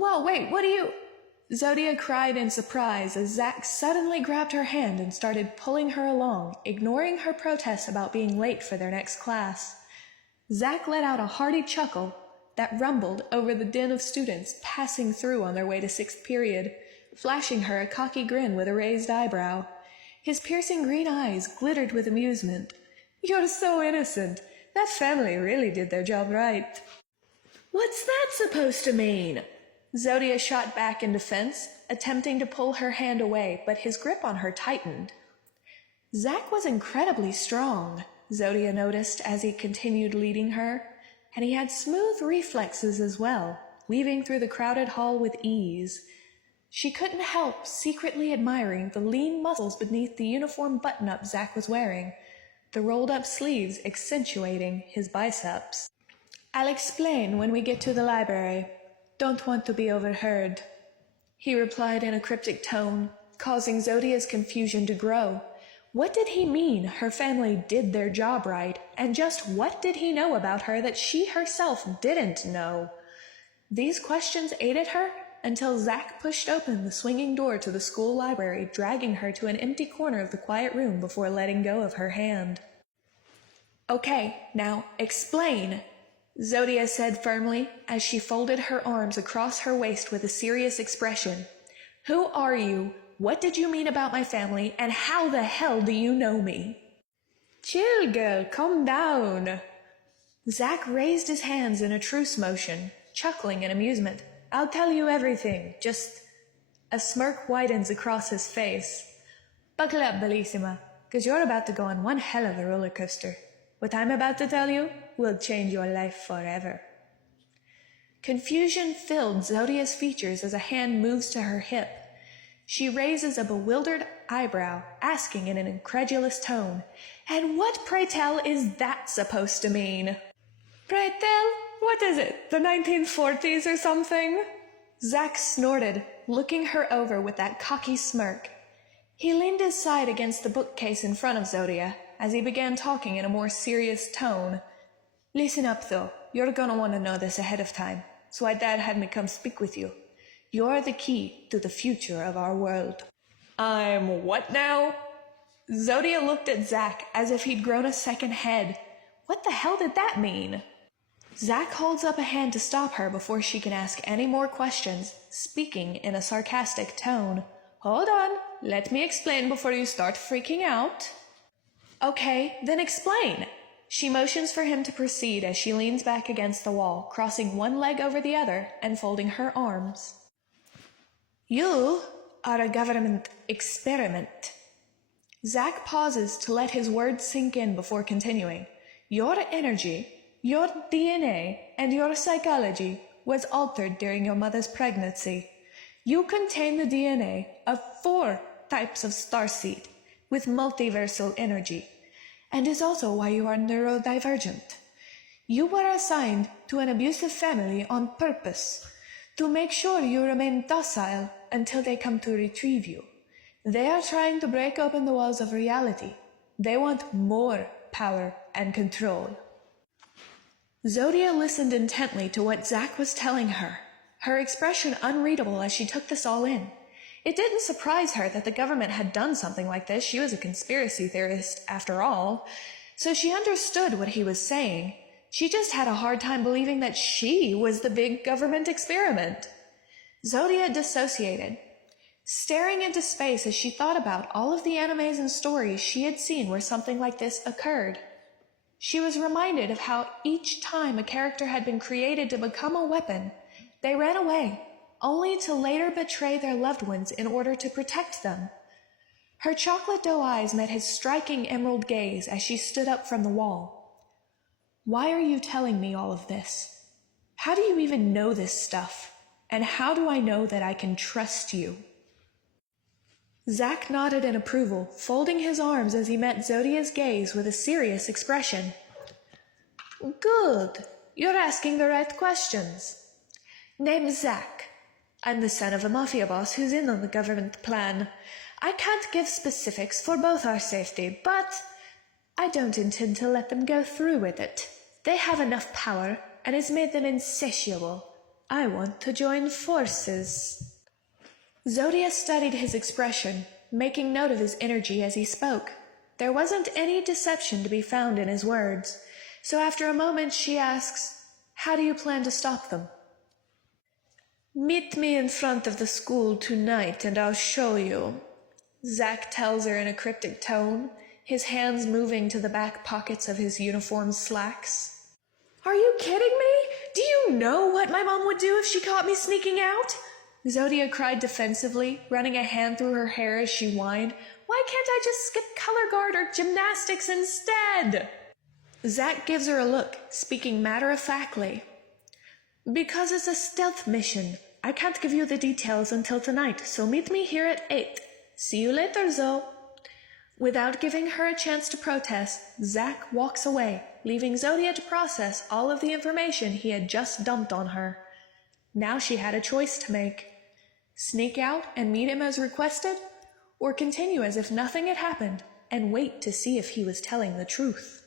Whoa, wait, what are you... Zodia cried in surprise as Zack suddenly grabbed her hand and started pulling her along, ignoring her protests about being late for their next class. Zack let out a hearty chuckle that rumbled over the din of students passing through on their way to sixth period, flashing her a cocky grin with a raised eyebrow. His piercing green eyes glittered with amusement. "You're so innocent. That family really did their job right." "What's that supposed to mean?" Zodia shot back in defense, attempting to pull her hand away, but his grip on her tightened. Zack was incredibly strong, Zodia noticed as he continued leading her, and he had smooth reflexes as well, weaving through the crowded hall with ease. She couldn't help secretly admiring the lean muscles beneath the uniform button-up Zack was wearing, the rolled-up sleeves accentuating his biceps. "I'll explain when we get to the library. Don't want to be overheard," he replied in a cryptic tone, causing Zodia's confusion to grow. What did he mean her family did their job right, and just what did he know about her that she herself didn't know? These questions aided her until Zack pushed open the swinging door to the school library, dragging her to an empty corner of the quiet room before letting go of her hand. "Okay, now explain," Zodia said firmly as she folded her arms across her waist with a serious expression. "Who are you? What did you mean about my family? And how the hell do you know me?" "Chill, girl, calm down." Zack raised his hands in a truce motion, chuckling in amusement. "I'll tell you everything, just..." A smirk widens across his face. "Buckle up, Bellissima, because you're about to go on one hell of a roller coaster. What I'm about to tell you will change your life forever." Confusion filled Zodia's features as a hand moves to her hip. She raises a bewildered eyebrow, asking in an incredulous tone, "And what, pray tell, is that supposed to mean?" "Pray tell? What is it, the 1940s or something?" Zack snorted, looking her over with that cocky smirk. He leaned his side against the bookcase in front of Zodia as he began talking in a more serious tone. "Listen up, though. You're gonna want to know this ahead of time, so my dad had me come speak with you. You're the key to the future of our world." "I'm what now?" Zodia looked at Zack as if he'd grown a second head. What the hell did that mean? Zack holds up a hand to stop her before she can ask any more questions, speaking in a sarcastic tone. "Hold on, let me explain before you start freaking out." "Okay, then explain." She motions for him to proceed as she leans back against the wall, crossing one leg over the other and folding her arms. "You are a government experiment." Zack pauses to let his words sink in before continuing. "Your energy, your DNA, and your psychology was altered during your mother's pregnancy. You contain the DNA of 4 types of starseed with multiversal energy, and is also why you are neurodivergent. You were assigned to an abusive family on purpose, to make sure you remain docile until they come to retrieve you. They are trying to break open the walls of reality. They want more power and control." Zodia listened intently to what Zack was telling her, her expression unreadable as she took this all in. It didn't surprise her that the government had done something like this. She was a conspiracy theorist, after all, so she understood what he was saying. She just had a hard time believing that she was the big government experiment. Zodia dissociated, staring into space as she thought about all of the animes and stories she had seen where something like this occurred. She was reminded of how each time a character had been created to become a weapon, they ran away, only to later betray their loved ones in order to protect them. Her chocolate dough eyes met his striking emerald gaze as she stood up from the wall. "Why are you telling me all of this? How do you even know this stuff? And how do I know that I can trust you?" Zack nodded in approval, folding his arms as he met Zodia's gaze with a serious expression. "Good. You're asking the right questions. Name's Zack. I'm the son of a mafia boss who's in on the government plan. I can't give specifics for both our safety, but I don't intend to let them go through with it. They have enough power, and it's made them insatiable. I want to join forces. Zodia studied his expression, making note of his energy as he spoke. There wasn't any deception to be found in his words, so after a moment she asks, "How do you plan to stop them?" "Meet me in front of the school tonight and I'll show you," Zack tells her in a cryptic tone, his hands moving to the back pockets of his uniform slacks. "Are you kidding me? Do you know what my mom would do if she caught me sneaking out?" Zodia cried defensively, running a hand through her hair as she whined. "Why can't I just skip color guard or gymnastics instead?" Zack gives her a look, speaking matter-of-factly. "Because it's a stealth mission. I can't give you the details until tonight, so meet me here at 8. See you later, Zo." Without giving her a chance to protest, Zack walks away, leaving Zodia to process all of the information he had just dumped on her. Now she had a choice to make. Sneak out and meet him as requested, or continue as if nothing had happened and wait to see if he was telling the truth.